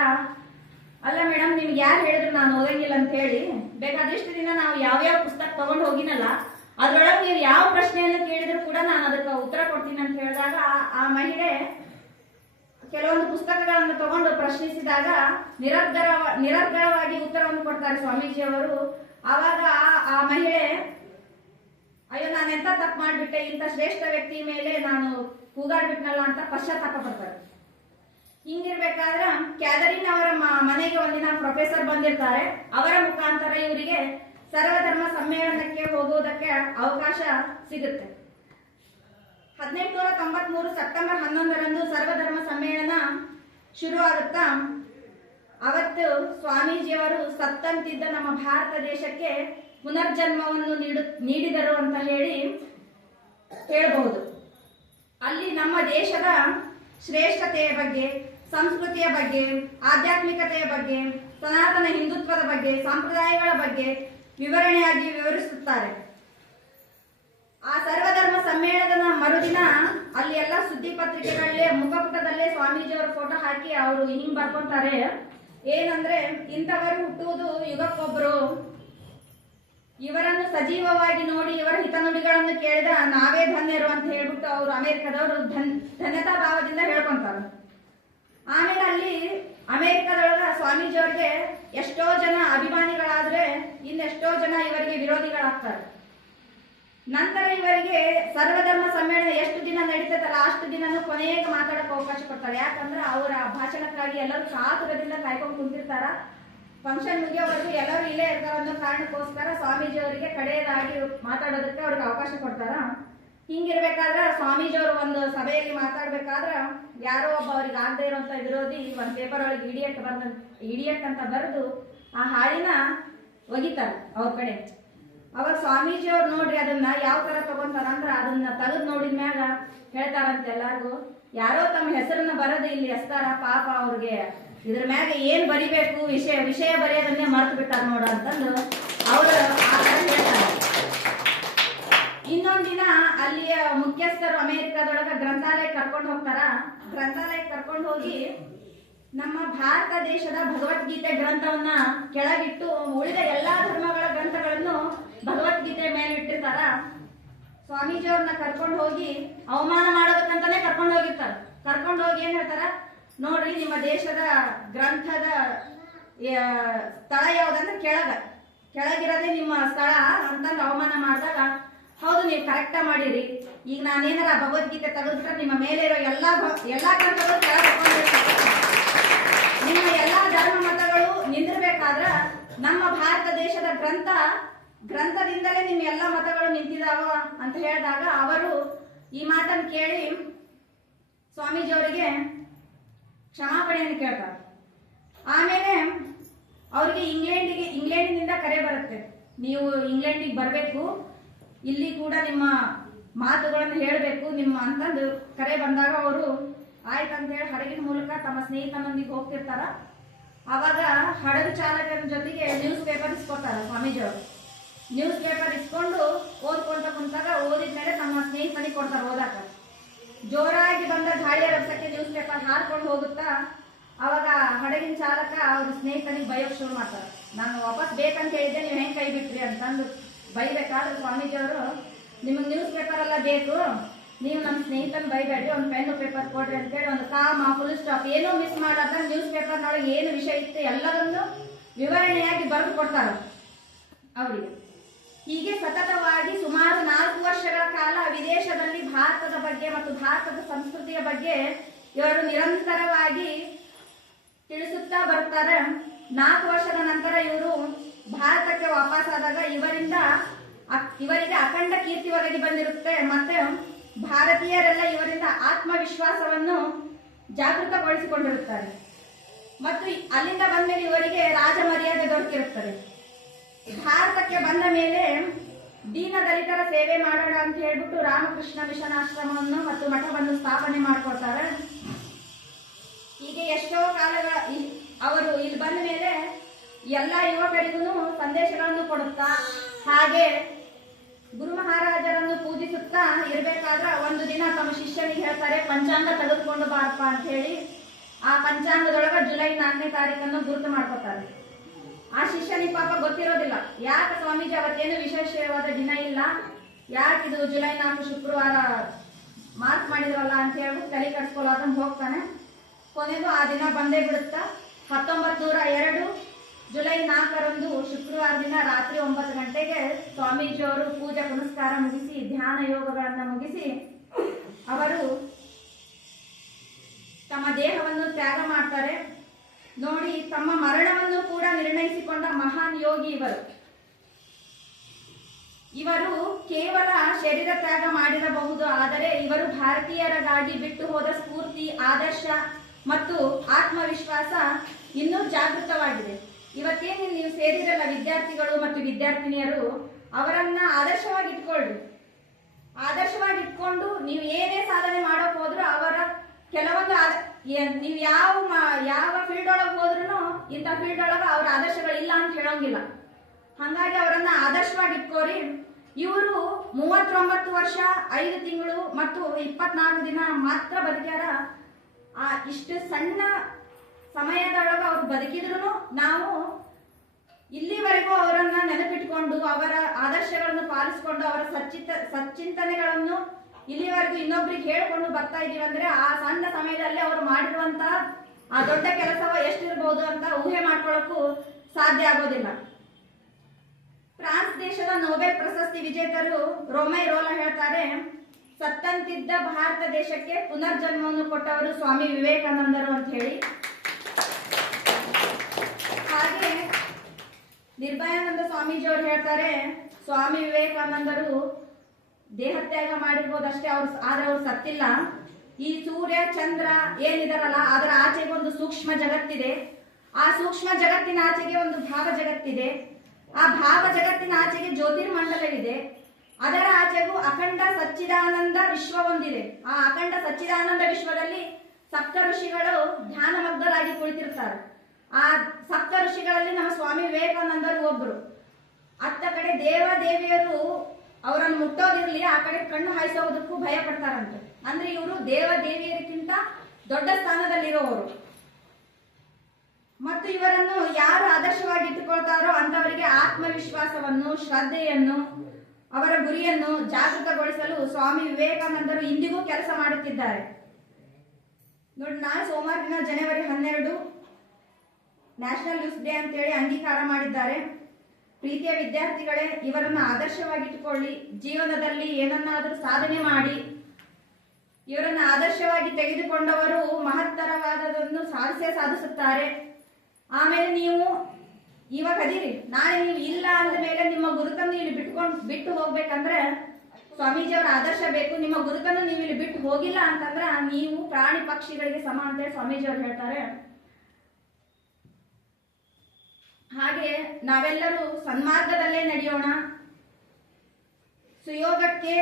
ಅಲ್ಲ ಮೇಡಮ್, ನಿಮ್ಗೆ ಯಾರು ಹೇಳಿದ್ರು ನಾನು ಓದಂಗಿಲ್ಲ ಅಂತ ಹೇಳಿ, ಬೇಕಾದಷ್ಟು ದಿನ ನಾವು ಯಾವ್ಯಾವ ಪುಸ್ತಕ ತಗೊಂಡು ಹೋಗಿನಲ್ಲ ಅದ್ರೊಳಗೆ ನೀವು ಯಾವ ಪ್ರಶ್ನೆಯನ್ನು ಕೇಳಿದ್ರು ಕೂಡ ನಾನು ಅದಕ್ಕೆ ಉತ್ತರ ಕೊಡ್ತೀನಿ ಅಂತ ಹೇಳಿದಾಗ ಆ ಮಹಿಳೆ ಕೆಲವೊಂದು ಪುಸ್ತಕಗಳನ್ನು ತಗೊಂಡು ಪ್ರಶ್ನಿಸಿದಾಗ ನಿರರ್ಗಳವಾಗಿ ಉತ್ತರವನ್ನು ಕೊಡ್ತಾರೆ ಸ್ವಾಮೀಜಿ ಅವರು. ಆವಾಗ ಆ ಮಹಿಳೆ, ಅಯ್ಯೋ ನಾನು ಎಂತ ತಪ್ಪು ಮಾಡ್ಬಿಟ್ಟೆ, ಇಂಥ ಶ್ರೇಷ್ಠ ವ್ಯಕ್ತಿ ಮೇಲೆ ನಾನು ಕೂಗಾಡ್ಬಿಟ್ನಲ್ಲ ಅಂತ ಪಶ್ಚಾತ್ತಾಪ ಪಡ್ತಾರೆ. ಹಿಂಗಿರ್ಬೇಕಾದ್ರೆ ಕ್ಯಾಥರಿನ್ ಅವರ ಮನೆಗೆ ಒಂದಿನ ಪ್ರೊಫೆಸರ್ ಬಂದಿರ್ತಾರೆ. ಅವರ ಮುಖಾಂತರ ಇವರಿಗೆ ಸರ್ವಧರ್ಮ ಸಮ್ಮೇಳನಕ್ಕೆ ಹೋಗುವುದಕ್ಕೆ ಅವಕಾಶ ಸಿಗುತ್ತೆ. 1893 ಸೆಪ್ಟೆಂಬರ್ 11ರಂದು ಸರ್ವಧರ್ಮ ಸಮ್ಮೇಳನ ಶುರು ಆಗುತ್ತಾ. ಅವತ್ತು ಸ್ವಾಮೀಜಿಯವರು ಸತ್ತಂತಿದ್ದ ನಮ್ಮ ಭಾರತ ದೇಶಕ್ಕೆ ಪುನರ್ಜನ್ಮವನ್ನು ನೀಡಿದರು ಅಂತ ಹೇಳಬಹುದು. ಅಲ್ಲಿ ನಮ್ಮ ದೇಶದ ಶ್ರೇಷ್ಠತೆಯ ಬಗ್ಗೆ, ಸಂಸ್ಕೃತಿಯ ಬಗ್ಗೆ, ಆಧ್ಯಾತ್ಮಿಕತೆಯ ಬಗ್ಗೆ, ಸನಾತನ ಹಿಂದುತ್ವದ ಬಗ್ಗೆ, ಸಂಪ್ರದಾಯಗಳ ಬಗ್ಗೆ ವಿವರಣೆಯಾಗಿ ವಿವರಿಸುತ್ತಾರೆ. ಆ ಸರ್ವಧರ್ಮ ಸಮ್ಮೇಳನದ ಮರುದಿನ ಅಲ್ಲಿ ಎಲ್ಲ ಸುದ್ದಿ ಪತ್ರಿಕೆಗಳಲ್ಲೇ ಮುಖಪುಟದಲ್ಲೇ ಸ್ವಾಮೀಜಿಯವರ ಫೋಟೋ ಹಾಕಿ ಅವರು ಹಿಂಗ್ ಬರ್ಕೊಂತಾರೆ, ಏನಂದ್ರೆ ಇಂಥವರು ಹುಟ್ಟುವುದು ಯುಗಕ್ಕೊಬ್ರು, ಇವರನ್ನು ಸಜೀವವಾಗಿ ನೋಡಿ ಇವರ ಹಿತನುಡಿಗಳನ್ನು ಕೇಳಿದ ನಾವೇ ಧನ್ಯರು ಅಂತ ಹೇಳ್ಬಿಟ್ಟು ಅವರು ಅಮೆರಿಕದವರು ಧನ್ಯತಾ ಭಾವದಿಂದ ಹೇಳ್ಕೊಂತಾರೆ. ಆಮೇಲೆ ಅಲ್ಲಿ ಅಮೆರಿಕದೊಳಗ ಸ್ವಾಮೀಜಿಯವರಿಗೆ ಎಷ್ಟೋ ಜನ ಅಭಿಮಾನಿಗಳಾದ್ರೆ ಇನ್ನೆಷ್ಟೋ ಜನ ಇವರಿಗೆ ವಿರೋಧಿಗಳಾಗ್ತಾರೆ. ನಂತರ ಇವರಿಗೆ ಸರ್ವಧರ್ಮ ಸಮ್ಮೇಳನ ಎಷ್ಟು ದಿನ ನಡೀತದಲ್ಲ ಅಷ್ಟು ದಿನನೂ ಕೊನೆಗೆ ಮಾತಾಡಕ್ಕೆ ಅವಕಾಶ ಕೊಡ್ತಾರೆ. ಯಾಕಂದ್ರೆ ಅವರ ಭಾಷಣಕ್ಕಾಗಿ ಎಲ್ಲರೂ ಕಾತುರದಿಂದ ಕಾಯ್ಕೊಂಡು ಕುಂತಿರ್ತಾರ. ಫಂಕ್ಷನ್ ಮುಗಿಯೋವರೆಗೂ ಎಲ್ಲರೂ ಇಲ್ಲೇ ಇರ್ತಾರ ಅನ್ನೋ ಕಾರಣಕ್ಕೋಸ್ಕರ ಸ್ವಾಮೀಜಿ ಅವರಿಗೆ ಕಡೆಯದಾಗಿ ಮಾತಾಡೋದಕ್ಕೆ ಅವ್ರಿಗೆ ಅವಕಾಶ ಕೊಡ್ತಾರ. ಹಿಂಗಿರ್ಬೇಕಾದ್ರೆ ಸ್ವಾಮೀಜಿ ಅವರು ಒಂದು ಸಭೆಯಲ್ಲಿ ಮಾತಾಡ್ಬೇಕಾದ್ರ ಯಾರೋ ಒಬ್ಬ ಅವ್ರಿಗೆ ಆಗದೆ ಇರುವಂತ ವಿರೋಧಿ ಒಂದು ಪೇಪರ್ ಒಳಗೆ ಇಡಿಯಟ್ ಅಂತ ಬರೆದು ಆ ಹಾಡಿನ ಒಗಿತಾರ ಅವ್ರ ಕಡೆ. ಅವಾಗ ಸ್ವಾಮೀಜಿ ಅವ್ರು ನೋಡ್ರಿ ಅದನ್ನ ಯಾವ ತರ ತಗೊಂತಾರ ಅಂದ್ರ ಅದನ್ನ ತೆಗೆದು ನೋಡಿದ ಮ್ಯಾಗ ಹೇಳ್ತಾರಂತ ಎಲ್ಲಾರ್ಗು, ಯಾರೋ ತಮ್ಮ ಹೆಸರನ್ನ ಬರೋದು ಇಲ್ಲಿ ಎಸ್ತಾರ, ಪಾಪ ಅವ್ರಿಗೆ ಇದ್ರ ಮ್ಯಾಗ ಏನ್ ಬರಿಬೇಕು, ವಿಷಯ ಬರೆಯೋದನ್ನೇ ಮರ್ತು ಬಿಟ್ಟಾರ ನೋಡ ಅಂತಂದು ಅವರು ಆ ತರ ಹೇಳ್ತಾರೆ. ಇನ್ನೊಂದಿನ ಅಲ್ಲಿಯ ಮುಖ್ಯಸ್ಥರು ಅಮೆರಿಕದೊಳಗ ಗ್ರಂಥಾಲಯ ಕರ್ಕೊಂಡು ಹೋಗ್ತಾರ. ಗ್ರಂಥಾಲಯ ಕರ್ಕೊಂಡು ಹೋಗಿ ನಮ್ಮ ಭಾರತ ದೇಶದ ಭಗವದ್ಗೀತೆ ಗ್ರಂಥವನ್ನ ಕೆಳಗಿಟ್ಟು ಉಳಿದ ಎಲ್ಲಾ ಧರ್ಮಗಳ ಗ್ರಂಥಗಳನ್ನು ಭಗವದ್ಗೀತೆ ಮೇಲೆ ಇಟ್ಟಿರ್ತಾರ. ಸ್ವಾಮೀಜಿಯವ್ರನ್ನ ಕರ್ಕೊಂಡು ಹೋಗಿ ಅವಮಾನ ಮಾಡೋದಕ್ಕಂತಾನೆ ಕರ್ಕೊಂಡು ಹೋಗಿರ್ತಾರ. ಕರ್ಕೊಂಡು ಹೋಗಿ ಏನ್ ಹೇಳ್ತಾರ, ನೋಡ್ರಿ ನಿಮ್ಮ ದೇಶದ ಗ್ರಂಥದ ಸ್ಥಳ ಯಾವ್ದಂದ್ರೆ ಕೆಳಗಿರೋದೇ ನಿಮ್ಮ ಸ್ಥಳ ಅಂತಂದು ಅವಮಾನ ಮಾಡಿದಾಗ, ಹೌದು ನೀವು ಕರೆಕ್ಟ ಮಾಡಿರಿ, ಈಗ ನಾನೇನಾರ ಭಗವದ್ಗೀತೆ ತೆಗೆದ್ಬಿಟ್ರೆ ನಿಮ್ಮ ಮೇಲೆ ಇರೋ ಎಲ್ಲಾ ಗ್ರಂಥಗಳು ನಿಮ್ಮ ಎಲ್ಲಾ ಧರ್ಮ ಮತಗಳು ನಿಂದಿರ್ಬೇಕಾದ್ರ ನಮ್ಮ ಭಾರತ ದೇಶದ ಗ್ರಂಥದಿಂದಲೇ ನಿಮ್ಮ ಎಲ್ಲಾ ಮತಗಳು ನಿಂತಿದಾವ ಅಂತ ಹೇಳಿದಾಗ ಅವರು ಈ ಮಾತನ್ನು ಕೇಳಿ ಸ್ವಾಮೀಜಿ ಅವರಿಗೆ ಕ್ಷಮಾಪಣೆಯನ್ನು ಕೇಳ್ತಾರೆ. ಆಮೇಲೆ ಅವ್ರಿಗೆ ಇಂಗ್ಲೆಂಡಿನಿಂದ ಕರೆ ಬರುತ್ತೆ, ನೀವು ಇಂಗ್ಲೆಂಡಿಗೆ ಬರಬೇಕು, ಇಲ್ಲಿ ಕೂಡ ನಿಮ್ಮ ಮಾತುಗಳನ್ನು ಹೇಳಬೇಕು ನಿಮ್ಮ ಅಂತಂದು ಕರೆ ಬಂದಾಗ ಅವರು ಆಯ್ತಂತ ಹೇಳಿ ಹಡಗಿನ ಮೂಲಕ ತಮ್ಮ ಸ್ನೇಹಿತನೊಂದಿಗೆ ಹೋಗ್ತಿರ್ತಾರ. ಅವಾಗ ಹಡಗು ಚಾಲಕನ ಜೊತೆಗೆ ನ್ಯೂಸ್ ಪೇಪರ್ ಇಸ್ಕೊತಾರ ಸ್ವಾಮೀಜಿ ಅವರು. ನ್ಯೂಸ್ ಪೇಪರ್ ಇಸ್ಕೊಂಡು ಓದ್ಕೊಂತ ಕುಂತಾಗ ಓದಿದ್ಮೇಲೆ ತಮ್ಮ ಸ್ನೇಹಿತನಿಗೆ ಕೊಡ್ತಾರ ಓದಾಕ. ಜೋರಾಗಿ ಬಂದ ಗಾಳಿಯ ರಭಸಕ್ಕೆ ನ್ಯೂಸ್ ಪೇಪರ್ ಹಾರ್ಕೊಂಡು ಹೋಗುತ್ತಾ ಅವಾಗ ಹಡಗಿನ ಚಾಲಕ ಅವ್ರ ಸ್ನೇಹಿತನಿಗೆ ಬಯೋಕ್ ಶುರು ಮಾಡ್ತಾರೆ. ನಾನು ವಾಪಸ್ ಬೇಕಂತ ಹೇಳಿದ್ದೆ, ನೀವು ಹೆಂಗ್ ಕೈ ಬಿಟ್ರಿ ಅಂತಂದು ಬೈಬೇಕಾದ್ರೆ ಸ್ವಾಮೀಜಿ ಅವರು, ನಿಮಗೆ ನ್ಯೂಸ್ ಪೇಪರ್ ಎಲ್ಲ ಬೇಕು, ನೀವು ನಮ್ಮ ಸ್ನೇಹಿತನ ಬೈಬೇಡ್ರಿ, ಒಂದು ಪೆನ್ ಪೇಪರ್ ಕೊಡ್ರಿ ಅಂತೇಳಿ ಒಂದು ಕಾಮ ಫುಲ್ ಸ್ಟಾಪ್ ಏನೂ ಮಿಸ್ ಮಾಡಾರ್ದ ನ್ಯೂಸ್ ಪೇಪರ್ನೊಳಗೆ ಏನು ವಿಷಯ ಇತ್ತು ಎಲ್ಲದನ್ನು ವಿವರಣೆಯಾಗಿ ಬರೆದು ಕೊಡ್ತಾರೆ ಅವರಿಗೆ. ಹೀಗೆ ಸತತವಾಗಿ ಸುಮಾರು 4 ವರ್ಷಗಳ ಕಾಲ ವಿದೇಶದಲ್ಲಿ ಭಾರತದ ಬಗ್ಗೆ ಮತ್ತು ಭಾರತದ ಸಂಸ್ಕೃತಿಯ ಬಗ್ಗೆ ಇವರು ನಿರಂತರವಾಗಿ ತಿಳಿಸುತ್ತಾ ಬರ್ತಾರೆ. 4 ವರ್ಷದ ನಂತರ ಇವರು ಭಾರತಕ್ಕೆ ವಾಪಸ್ಸಾದಾಗ ಇವರಿಗೆ ಅಖಂಡ ಕೀರ್ತಿ ಒದಗಿ ಬಂದಿರುತ್ತೆ. ಮತ್ತೆ ಭಾರತೀಯರೆಲ್ಲ ಇವರಿಂದ ಆತ್ಮವಿಶ್ವಾಸವನ್ನು ಜಾಗೃತಗೊಳಿಸಿಕೊಂಡಿರುತ್ತಾರೆ. ಮತ್ತು ಅಲ್ಲಿಂದ ಬಂದ ಮೇಲೆ ಇವರಿಗೆ ರಾಜ ಮರ್ಯಾದೆ ದೊರಕಿರುತ್ತದೆ. ಭಾರತಕ್ಕೆ ಬಂದ ಮೇಲೆ ದೀನ ದಲಿತರ ಸೇವೆ ಮಾಡೋಣ ಅಂತ ಹೇಳ್ಬಿಟ್ಟು ರಾಮಕೃಷ್ಣ ಮಿಷನ್ ಆಶ್ರಮವನ್ನು ಮತ್ತು ಮಠವನ್ನು ಸ್ಥಾಪನೆ ಮಾಡ್ಕೊಳ್ತಾರೆ. ಹೀಗೆ ಎಷ್ಟೋ ಕಾಲಗಳ ಅವರು ಇಲ್ಲಿ ಬಂದ ಮೇಲೆ ಎಲ್ಲ ಯುವಕರಿಗೂ ಸಂದೇಶಗಳನ್ನು ಕೊಡುತ್ತಾ, ಹಾಗೆ ಗುರು ಮಹಾರಾಜರನ್ನು ಪೂಜಿಸುತ್ತಾ ಇರ್ಬೇಕಾದ್ರೆ ಒಂದು ದಿನ ತಮ್ಮ ಶಿಷ್ಯನಿಗೆ ಹೇಳ್ತಾರೆ, ಪಂಚಾಂಗ ತೆಗೆದುಕೊಂಡು ಬಾರಪ್ಪ ಅಂತ ಹೇಳಿ. ಆ ಪಂಚಾಂಗದೊಳಗ ಜುಲೈ 4ನೇ ತಾರೀಕನ್ನು ಗುರುತು ಮಾಡ್ಕೊತಾರೆ. ಆ ಶಿಷ್ಯನಿಗೆ ಪಾಪ ಗೊತ್ತಿರೋದಿಲ್ಲ, ಯಾಕೆ ಸ್ವಾಮೀಜಿ ಅವತ್ತೇನು ವಿಶೇಷವಾದ ದಿನ ಇಲ್ಲ, ಯಾಕಿದು ಜುಲೈ 4 ಶುಕ್ರವಾರ ಮಾರ್ಕ್ ಮಾಡಿದ್ರಲ್ಲ ಅಂತ ಹೇಳ್ಬಿಟ್ಟು ತಲೆ ಕಟ್ಸ್ಕೊಳ್ಳೋದನ್ನ ಹೋಗ್ತಾನೆ. ಕೊನೆಗೂ ಆ ದಿನ ಬಂದೇ ಬಿಡುತ್ತಾ. 1902 ಜುಲೈ 4ರಂದು ಶುಕ್ರವಾರ ದಿನ ರಾತ್ರಿ 9 ಗಂಟೆಗೆ ಸ್ವಾಮೀಜಿಯವರು ಪೂಜೆ ಪುನಸ್ಕಾರ ಮುಗಿಸಿ ಧ್ಯಾನ ಯೋಗಗಳನ್ನು ಮುಗಿಸಿ ಅವರು ತಮ್ಮ ದೇಹವನ್ನು ತ್ಯಾಗ ಮಾಡ್ತಾರೆ. ನೋಡಿ, ತಮ್ಮ ಮರಣವನ್ನು ಕೂಡ ನಿರ್ಣಯಿಸಿಕೊಂಡ ಮಹಾನ್ ಯೋಗಿ ಇವರು ಕೇವಲ ಶರೀರ ತ್ಯಾಗ ಮಾಡಿರಬಹುದು, ಆದರೆ ಇವರು ಭಾರತೀಯರಿಗಾಗಿ ಬಿಟ್ಟು ಹೋದ ಸ್ಫೂರ್ತಿ, ಆದರ್ಶ ಮತ್ತು ಆತ್ಮವಿಶ್ವಾಸ ಇನ್ನೂ ಜಾಗೃತವಾಗಿದೆ. ಇವತ್ತೇನು ನೀವು ಸೇರಿರಲ್ಲ ವಿದ್ಯಾರ್ಥಿಗಳು ಮತ್ತು ವಿದ್ಯಾರ್ಥಿನಿಯರು, ಅವರನ್ನ ಆದರ್ಶವಾಗಿ ಇಟ್ಕೊಳ್ರಿ. ಆದರ್ಶವಾಗಿ ಇಟ್ಕೊಂಡು ನೀವು ಏನೇ ಸಾಧನೆ ಮಾಡೋಕ್ ಹೋದ್ರು ಅವರ ಕೆಲವೊಂದು ನೀವು ಯಾವ ಫೀಲ್ಡ್ ಒಳಗೆ ಹೋದ್ರು ಇಂಥ ಫೀಲ್ಡ್ ಒಳಗ ಅವ್ರ ಆದರ್ಶಗಳಿಲ್ಲ ಅಂತ ಹೇಳೋಂಗಿಲ್ಲ. ಹಂಗಾಗಿ ಅವರನ್ನ ಆದರ್ಶವಾಗಿ ಇಟ್ಕೋರಿ. ಇವರು 39 ವರ್ಷ 5 ತಿಂಗಳು ಮತ್ತು 24 ದಿನ ಮಾತ್ರ ಬದುಕ್ಯಾರ. ಇಷ್ಟು ಸಣ್ಣ ಸಮಯದೊಳಗ ಅವ್ರು ಬದುಕಿದ್ರು ನಾವು ಇಲ್ಲಿವರೆಗೂ ಅವರನ್ನ ನೆನಪಿಟ್ಕೊಂಡು ಅವರ ಆದರ್ಶಗಳನ್ನು ಪಾಲಿಸಿಕೊಂಡು ಅವರ ಸಚ್ಚಿಂತನೆಗಳನ್ನು ಇಲ್ಲಿವರೆಗೂ ಇನ್ನೊಬ್ರಿಗೆ ಹೇಳ್ಕೊಂಡು ಬರ್ತಾ ಇದೀವಿ ಅಂದ್ರೆ ಆ ಸಣ್ಣ ಸಮಯದಲ್ಲಿ ಅವರು ಮಾಡಿರುವಂತ ಆ ದೊಡ್ಡ ಕೆಲಸವ ಎಷ್ಟಿರ್ಬೋದು ಅಂತ ಊಹೆ ಮಾಡ್ಕೊಳ್ಳಕ್ಕೂ ಸಾಧ್ಯ ಆಗೋದಿಲ್ಲ. ಫ್ರಾನ್ಸ್ ದೇಶದ ನೊಬೆಲ್ ಪ್ರಶಸ್ತಿ ವಿಜೇತರು ರೋಮೈ ರೋಲಾ ಹೇಳ್ತಾರೆ, ಸತ್ತಂತಿದ್ದ ಭಾರತ ದೇಶಕ್ಕೆ ಪುನರ್ಜನ್ಮವನ್ನು ಕೊಟ್ಟವರು ಸ್ವಾಮಿ ವಿವೇಕಾನಂದರು ಅಂತ ಹೇಳಿ. ಹಾಗೆ ನಿರ್ಭಯಾನಂದ ಸ್ವಾಮೀಜಿ ಅವರು ಹೇಳ್ತಾರೆ, ಸ್ವಾಮಿ ವಿವೇಕಾನಂದರು ದೇಹತ್ಯಾಗ ಮಾಡಿರ್ಬೋದಷ್ಟೇ ಆದ್ರೆ ಅವ್ರು ಸತ್ತಿಲ್ಲ. ಈ ಸೂರ್ಯ ಚಂದ್ರ ಏನಿದಾರಲ್ಲ ಅದರ ಆಚೆಗೆ ಒಂದು ಸೂಕ್ಷ್ಮ ಜಗತ್ತಿದೆ. ಆ ಸೂಕ್ಷ್ಮ ಜಗತ್ತಿನ ಆಚೆಗೆ ಒಂದು ಭಾವ ಜಗತ್ತಿದೆ. ಆ ಭಾವ ಜಗತ್ತಿನ ಆಚೆಗೆ ಜ್ಯೋತಿರ್ಮಂಡಲವಿದೆ. ಅದರ ಆಚೆಗೂ ಅಖಂಡ ಸಚ್ಚಿದಾನಂದ ವಿಶ್ವ ಒಂದಿದೆ. ಆ ಅಖಂಡ ಸಚ್ಚಿದಾನಂದ ವಿಶ್ವದಲ್ಲಿ ಸಪ್ತ ಋಷಿಗಳು ಧ್ಯಾನಮಗ್ನರಾಗಿ ಕುಳಿತಿರ್ತಾರೆ. ಆ ಸಪ್ತ ಋಷಿಗಳಲ್ಲಿ ನಮ್ಮ ಸ್ವಾಮಿ ವಿವೇಕಾನಂದರು ಒಬ್ರು. ಅತ್ತ ಕಡೆ ದೇವ ದೇವಿಯರು ಅವರನ್ನು ಮುಟ್ಟೋದಿರ್ಲಿ, ಆ ಕಡೆ ಕಣ್ಣು ಹಾಯಿಸೋದಕ್ಕೂ ಭಯ ಪಡ್ತಾರಂತೆ. ಅಂದ್ರೆ ಇವರು ದೇವ ದೇವಿಯರಿಗಿಂತ ದೊಡ್ಡ ಸ್ಥಾನದಲ್ಲಿರುವವರು. ಮತ್ತು ಇವರನ್ನು ಯಾರು ಆದರ್ಶವಾಗಿ ಇಟ್ಟುಕೊಳ್ತಾರೋ ಅಂತವರಿಗೆ ಆತ್ಮವಿಶ್ವಾಸವನ್ನು, ಶ್ರದ್ಧೆಯನ್ನು, ಅವರ ಗುರಿಯನ್ನು ಜಾಗೃತಗೊಳಿಸಲು ಸ್ವಾಮಿ ವಿವೇಕಾನಂದರು ಇಂದಿಗೂ ಕೆಲಸ ಮಾಡುತ್ತಿದ್ದಾರೆ. ನೋಡಿ, ನಾಳೆ ಸೋಮವಾರ ದಿನ ಜನವರಿ 12 ನ್ಯಾಷನಲ್ ಯೂತ್ ಡೇ ಅಂತೇಳಿ ಅಂಗೀಕಾರ ಮಾಡಿದ್ದಾರೆ. ಪ್ರೀತಿಯ ವಿದ್ಯಾರ್ಥಿಗಳೇ, ಇವರನ್ನು ಆದರ್ಶವಾಗಿಟ್ಟುಕೊಳ್ಳಿ. ಜೀವನದಲ್ಲಿ ಏನನ್ನಾದರೂ ಸಾಧನೆ ಮಾಡಿ. ಇವರನ್ನು ಆದರ್ಶವಾಗಿ ತೆಗೆದುಕೊಂಡವರು ಮಹತ್ತರವಾದದನ್ನು ಸಾಧಿಸುತ್ತಾರೆ. ಆಮೇಲೆ ನೀವು ಇವಾಗ ಅದೀರಿ, ನಾಳೆ ನೀವು ಇಲ್ಲ ಅಂದ ಮೇಲೆ ನಿಮ್ಮ ಗುರುತನ್ನು ಇಲ್ಲಿ ಬಿಟ್ಟು ಹೋಗ್ಬೇಕಂದ್ರೆ ಸ್ವಾಮೀಜಿಯವರ ಆದರ್ಶ ಬೇಕು. ನಿಮ್ಮ ಗುರುತನ್ನು ನೀವು ಇಲ್ಲಿ ಬಿಟ್ಟು ಹೋಗಿಲ್ಲ ಅಂತಂದ್ರೆ ನೀವು ಪ್ರಾಣಿ ಪಕ್ಷಿಗಳಿಗೆ ಸಮ ಅಂತೇಳಿ ಸ್ವಾಮೀಜಿಯವರು ಹೇಳ್ತಾರೆ. ಹಾಗೆ ನಾವೆಲ್ಲರೂ ಸನ್ಮಾರ್ಗದಲ್ಲೇ ನಡೆಯೋಣ. ಸುಯೋಗಕ್ಕೆ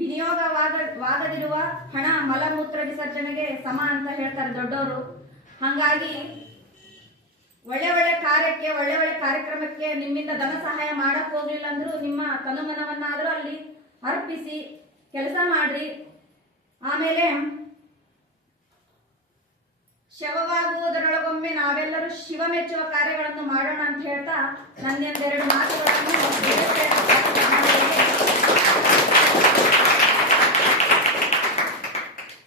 ವಿನಿಯೋಗವಾಗದಿರುವ ಹಣ ಮಲಮೂತ್ರ ವಿಸರ್ಜನೆಗೆ ಸಮ ಅಂತ ಹೇಳ್ತಾರೆ ದೊಡ್ಡವರು. ಹಾಗಾಗಿ ಒಳ್ಳೆ ಒಳ್ಳೆ ಕಾರ್ಯಕ್ಕೆ, ಒಳ್ಳೆ ಒಳ್ಳೆ ಕಾರ್ಯಕ್ರಮಕ್ಕೆ ನಿಮ್ಮಿಂದ ಧನ ಸಹಾಯ ಮಾಡಕ್ ಹೋಗ್ಲಿಲ್ಲ ಅಂದ್ರೂ ನಿಮ್ಮ ತನುಮನವನ್ನಾದ್ರೂ ಅಲ್ಲಿ ಅರ್ಪಿಸಿ ಕೆಲಸ ಮಾಡ್ರಿ. ಆಮೇಲೆ ಶವವಾಗುವುದರೊಳಗೊಮ್ಮೆ ನಾವೆಲ್ಲರೂ ಶಿವ ಮೆಚ್ಚುವ ಕಾರ್ಯಗಳನ್ನು ಮಾಡೋಣ ಅಂತ ಹೇಳ್ತಾ ನನ್ನೆರಡು ಮಾತುಗಳನ್ನು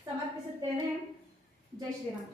ಸಮರ್ಪಿಸುತ್ತೇನೆ. ಜೈ ಶ್ರೀರಾಮ್.